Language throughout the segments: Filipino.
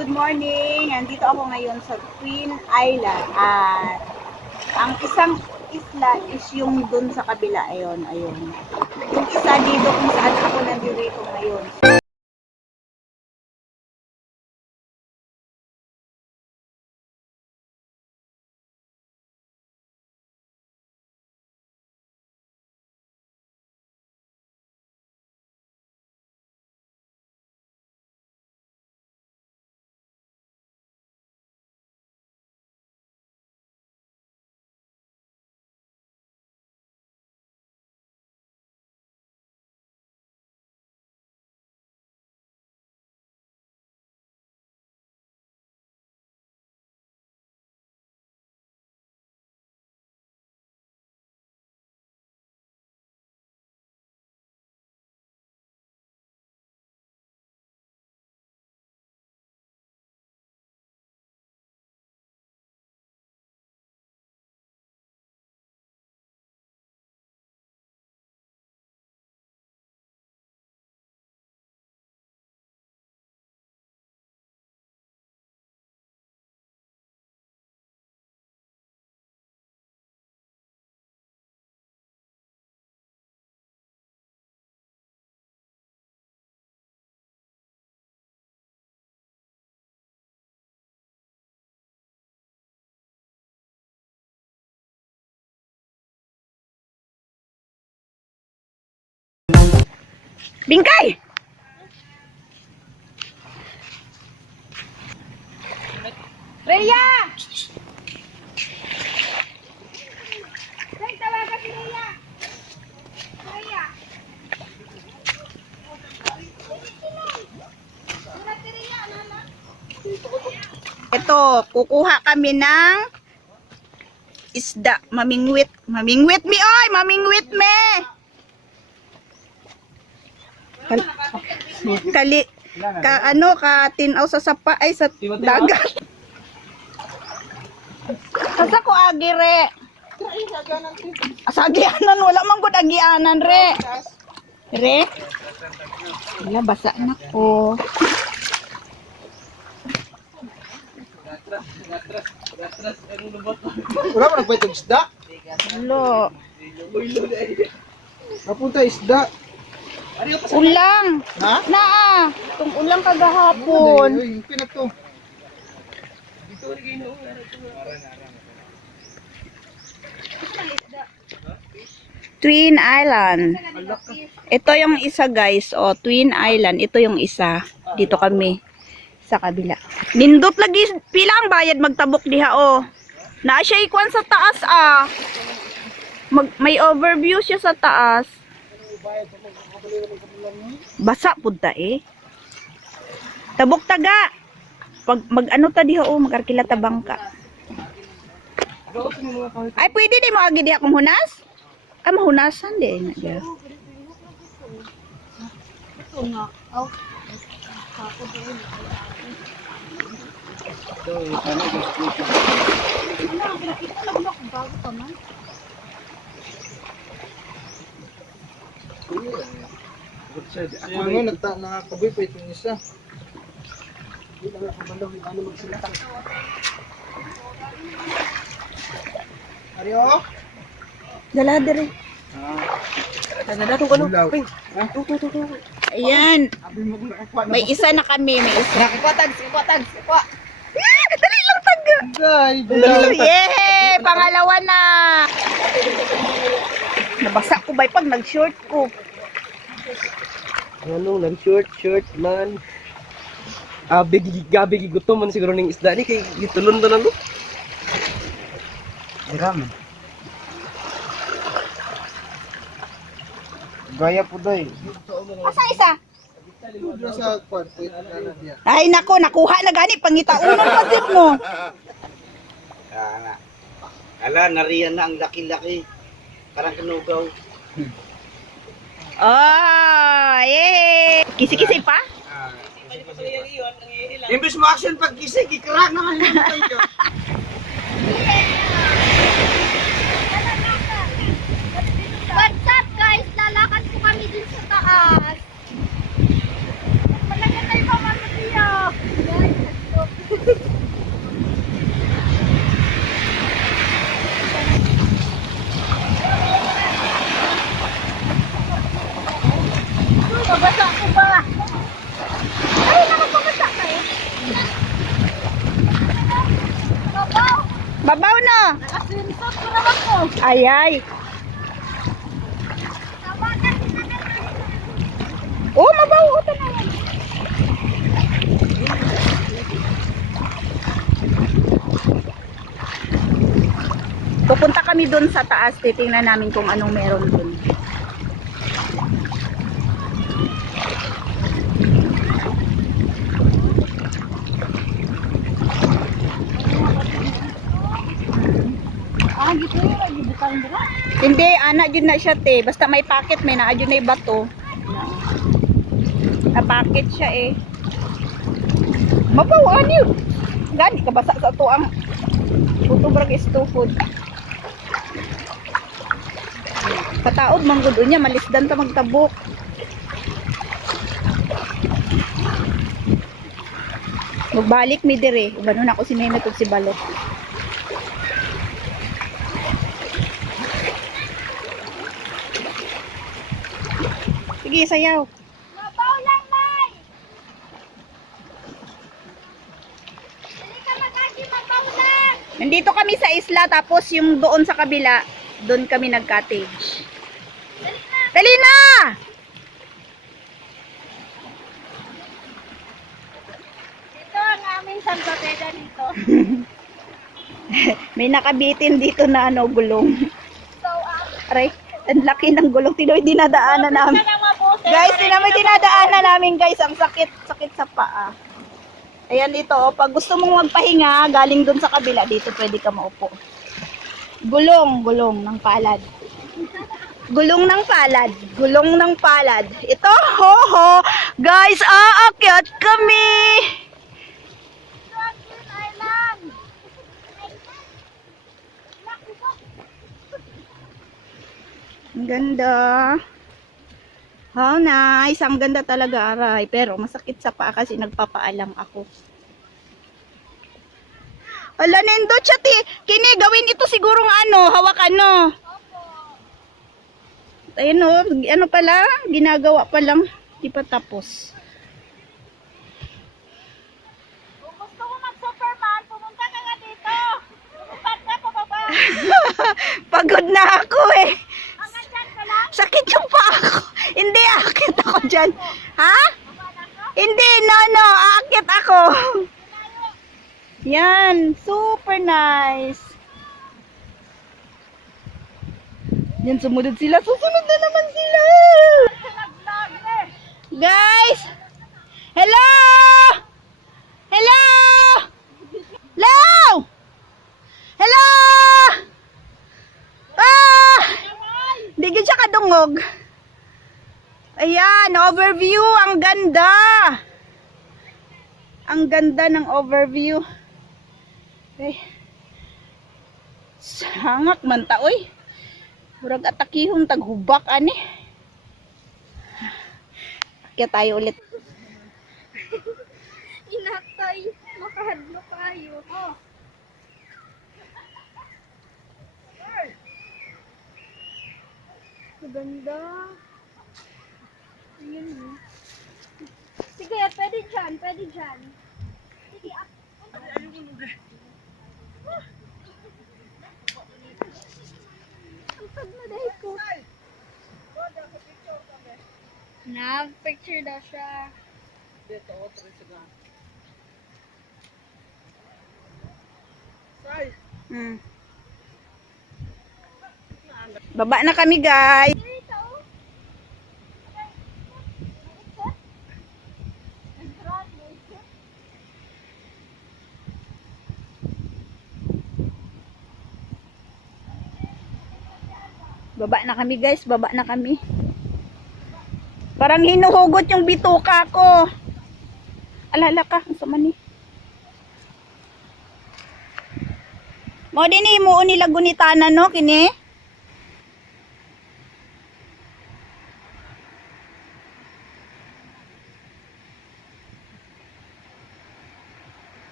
good morning. Nandito ako ngayon sa Twin Island at ang isang isla is yung dun sa kabila. Ayun. Yung isa dito kung saan ako nandito ngayon. Bingkay! Rhea! Rhea, tawagan si Rhea! Rhea! Ito, kukuha kami ng isda. Mamingwit. Mamingwit mi, oy! Mamingwit me! Tinaw sa sapa ay sa dagat. Asa ko agire? Asagianan wala man gud agianan re. Re? Wala basa na ko. Wala mo nagpahit ng isda? Hello. Napunta isda. Ulang. Ha? Naa. Itong ulang kagahapon. Uy, pinag to. Twin Island. Ito yung isa guys. O, Twin Island. Ito yung isa. Dito kami. Sa kabila. Nindot lagi. Pilang bayad magtabok diha o. Naa siya ikuan sa taas ah. May overview siya sa taas. Basa punta eh. Tabok taga. Pag mag-ano ta diha o. Mag-arkila ta bangka. Ay pwede di mo agi diha kung hunas? Ay mahunasan din. Ito nga. Ako nga, nakakaboy pa itong isa. Ariyo? Dala dire. Ayan. May isa na kami. May isa. Kukwatag. Dali lang taga. Yay! Pangalawa na. Nabasa ko ba pag nag-short ko. Anong nag-short man. Gabi gutom man siguro ning isda ni kay gitulon ta nalo. Diram. Gaya po doy. Asa isa? Dito sa kwarto. Ay nako, nakuha na gani pangitaunon pa din mo. Ala, nariyan na ang laki-laki. Parang kanugaw. Oh, yay! Kisi-kisi pa? Imbis mo action pag gising, ikrak naman yung ito. What's up guys? Lalakad po kami dun sa taas. Malagyan tayo pa mamaya. Guys, let's go. Ay, ay. Tawagan kita na lang. Oh, mabaho ito na yan. Pupunta kami doon sa taas. Titingnan namin kung anong meron doon. Hindi, anak dyan na siya te. Basta may packet, may naa dyan na bato. Na packet siya eh. Mapawaan yun. Gani, kabasa sa to ang putubrag food. Kataod, manggod niya, malisdan ta magtabok. Magbalik mi dire. Ubano na ako si Meme ug si Balot. Sige, sayaw. Mabaw lang, May. Dali ka mag-agi, mabaw lang. Nandito kami sa isla, tapos yung doon sa kabila, doon kami nag-cottage. Dali na. Dali na! Ito ang aming sanggabeda dito. May nakabitin dito na ano, gulong. So, Aray, ang laki ng gulong. Tinoy dinadaanan namin. lang mabuti. Guys, tinamay dinadaanan namin guys. Ang sakit sa paa. Ayan dito, oh, pag gusto mong magpahinga, galing dun sa kabila, dito pwede ka maupo. Gulong ng palad. Gulong ng palad. Ito, ho. Guys, aakyat kami. Island. Ang ganda. How nice. Ang ganda talaga, aray. Pero masakit sa paa kasi nagpapaalam ako. Ala, nindot siya, kini, gawin ito sigurong ano, hawakan, no? Ayun, no, ano pala, ginagawa pa lang, di pa tapos. Kung gusto mo mag-Superman, pumunta ka nga dito. Pumunta ka pababa. Pagod na ako eh. Hanggang dyan ka lang. Sakit yung paa ko. Hindi, aakit ako dyan. Ha? Hindi, no, aakit ako. Yan, super nice. Yan, sumunod sila. Susunod na naman sila. Guys! Hello! Hello! Hello! Hello! Ah! Digid siya kadungog. Ayan, overview. Ang ganda. Ang ganda ng overview. Okay. Sangak man ta, oy. Murag atakihon taghubak ani. Kaya tayo ulit. Inatay. Makahadlo kayo. Oh. Maganda. Ayun. Sige, pwede dyan. Sige, ang tag na dahil ko. Picture daw siya. Baba na kami, guys. Dito. Baba na kami, guys. Baba na kami. Parang hinuhugot yung bituka ko. Alala ka. Ang sama ni. Mo din mo nila gunitanan, no? Kini?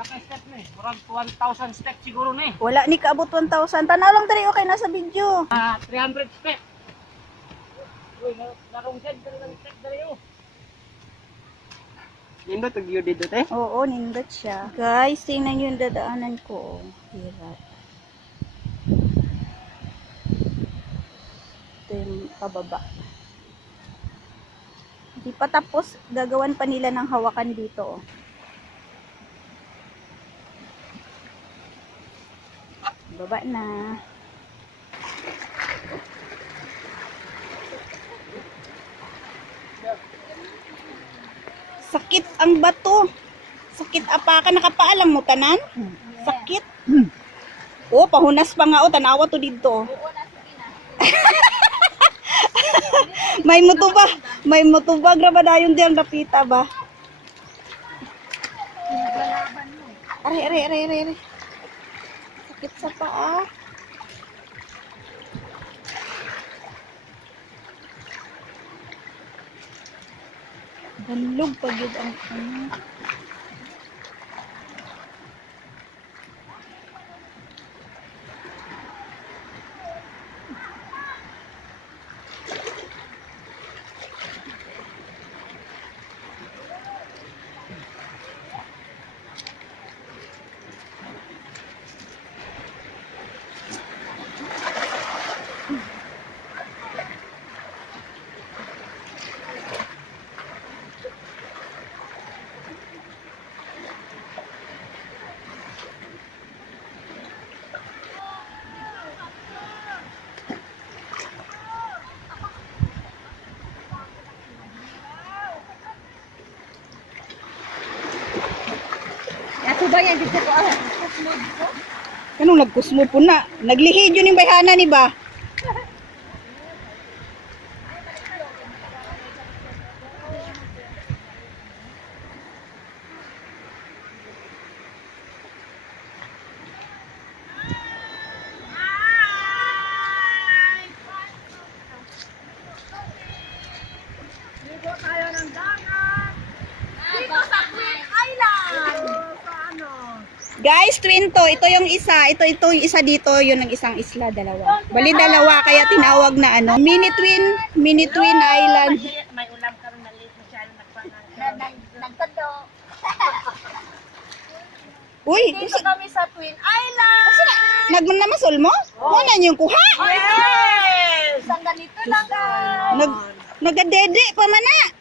Lakas. step ni. Murag 1,000 step siguro ni. Wala ni kaabot 1,000. Tanaw lang dali okay nasa video. 300 step. Uy, narong dyan ng step dali oh. Nindot ang view dito te? Oo, nindot siya. Guys, tingnan yung dadaanan ko. Hirap. Ito yung pababa. Hindi pa tapos, gagawan pa nila ng hawakan dito. Baba na. Sakit ang bato. Sakit apakan. Nakapaalang mo tanan? Sakit. Oh, pahunas pa nga. Oh, tanawa to dito. May mutuba. May mutuba. Grabadayon di ang lapita ba? Are. Sakit sa paa. Banlog pag yun ang ano. Kanong nagkusmo po na. Naglihid yun yung bayhana ni ba? Guys, twin to. Ito yung isa. Ito yung isa dito. Yun ang isang isla. Dalawa. Bali dalawa. Kaya tinawag na ano. Mini twin island. May ulam ka rin na late masyado nagtando. Uy, Dito kami sa Twin Island. nagmanamasol mo? Wala niyong kuha. Yes! Ang ganito lang. Nagadede pa man na.